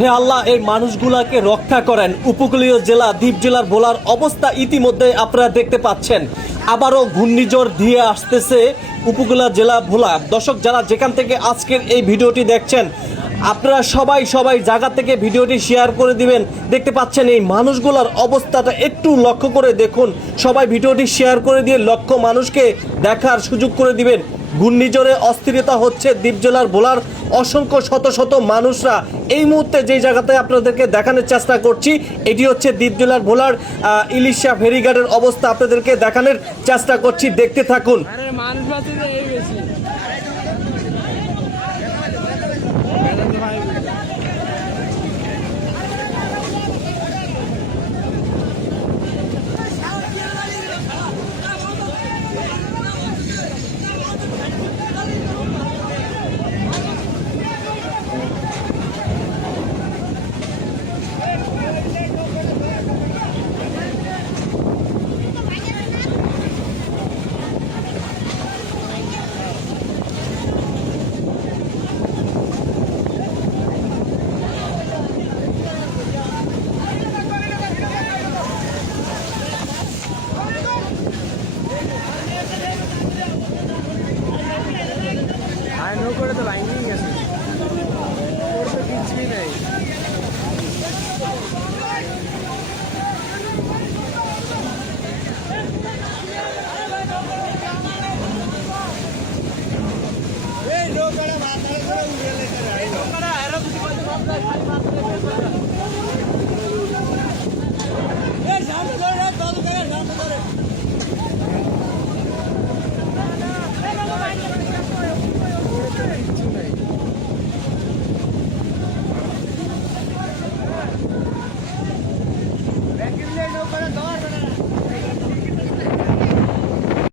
হে আল্লাহ, এই মানুষগুলাকে রক্ষা করেন। উপকূলীয় জেলা দ্বীপ জেলার ভোলার অবস্থা ইতিমধ্যে আপনারা দেখতে পাচ্ছেন। আবারও ঘূর্ণিঝড় দিয়ে আসতেছে উপকূলীয় জেলা ভোলা। দর্শক, যারা যেখান থেকে আজকের এই ভিডিওটি দেখছেন, আপনারা সবাই জায়গা থেকে ভিডিওটি শেয়ার করে দিবেন। দেখতে পাচ্ছেন এই মানুষগুলোর অবস্থাটা একটু লক্ষ্য করে দেখুন। সবাই ভিডিওটি শেয়ার করে দিয়ে লক্ষ মানুষকে দেখার সুযোগ করে দিবেন। ঘূর্ণিঝড়ে অস্থিরতা হচ্ছে দ্বীপ জেলার ভোলার অসংখ্য শত মানুষরা। এই মুহূর্তে যে জায়গাতে আপনাদেরকে দেখানোর চেষ্টা করছি, এটি হচ্ছে দ্বীপ জেলার ভোলার ইলিশা ফেরিঘাটের অবস্থা আপনাদেরকে দেখানোর চেষ্টা করছি। দেখতে থাকুন।